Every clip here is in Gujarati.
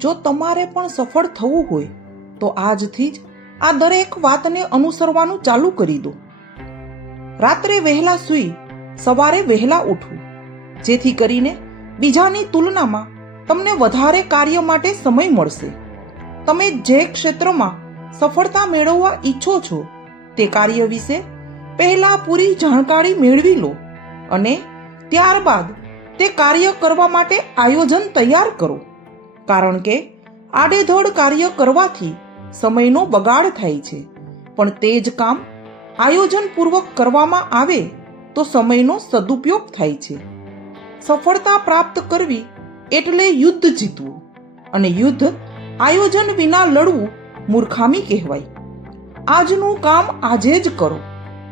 જો તમારે પણ સફળ થવું હોય, તો આજથી જ આ દરેક વાતને અનુસરવાનું ચાલુ કરી દો. રાત્રે વહેલા સૂઈ સવારે વહેલા ઉઠવું જેથી કરીને બીજાની તુલનામાં તમને વધારે કાર્ય માટે સમય મળશે. તમે જે ક્ષેત્રમાં સફળતા મેળવવા ઈચ્છો છો, તે કાર્ય વિશે પહેલા પૂરી જાણકારી મેળવી લો અને ત્યારબાદ તે કાર્ય કરવા માટે આયોજન તૈયાર કરો. કારણ કે આડેધડ કાર્ય કરવાથી સમયનો બગાડ થાય છે. પણ તે જ કામ આયોજનપૂર્વક કરવામાં આવે તો સમયનો સદુપયોગ થાય છે. સફળતા પ્રાપ્ત કરવી એટલે યુદ્ધ જીતવું અને યુદ્ધ આયોજન વિના લડવું મૂર્ખામી કહેવાય. આજનું કામ આજે જ કરો,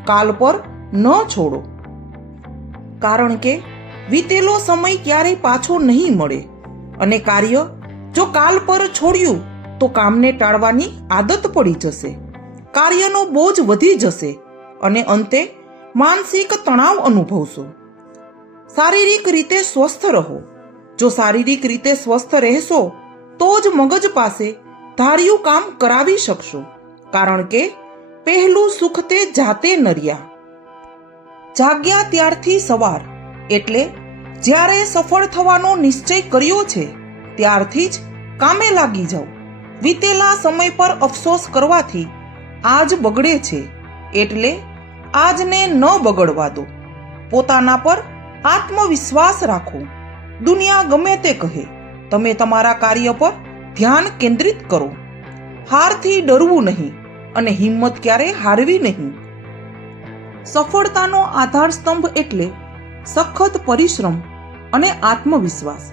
કાલ પર ન છોડો. કારણ કે વીતેલો સમય ક્યારેય પાછો નહીં મળે અને કાર્ય જો કાલ પર છોડ્યું, તો કામને ટાળવાની આદત પડી જશે. કાર્યનો બોજ વધી જશે અને અંતે માનસિક તણાવ અનુભવશો. શારીરિક રીતે સ્વસ્થ રહો. જો શારીરિક રીતે સ્વસ્થ રહેશો, તો જ મગજ પાસે ધાર્યું કામ કરાવી શકશો. કારણ કે પહેલું સુખ તે જાતે નર્યા. જાગ્યા ત્યારથી સવાર, એટલે જ્યારે સફળ થવાનો નિશ્ચય કર્યો છે, ત્યારથી જ કામે લાગી જાઓ. વીતેલા સમય પર અફસોસ કરવાથી આજ બગડે છે. એટલે આજને ન બગડવા દો. પોતાના પર આત્મવિશ્વાસ રાખો. દુનિયા ગમે તે કહે, તમે તમારા કાર્ય પર ધ્યાન કેન્દ્રિત કરો. હારથી ડરવું નહીં અને હિંમત ક્યારે હારવી નહીં. સફળતાનો આધાર સ્તંભ એટલે સખત પરિશ્રમ અને આત્મવિશ્વાસ.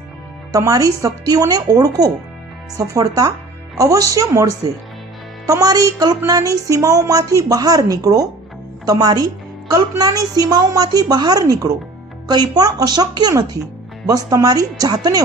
તમારી શક્તિઓને ઓળખો. સફળતા અવશ્ય મળશે. તમારી કલ્પનાની સીમાઓમાંથી બહાર નીકળો. તમારી કલ્પનાની સીમાઓમાંથી બહાર નીકળો. કંઈ પણ અશક્ય નથી. બસ તમારી જાતને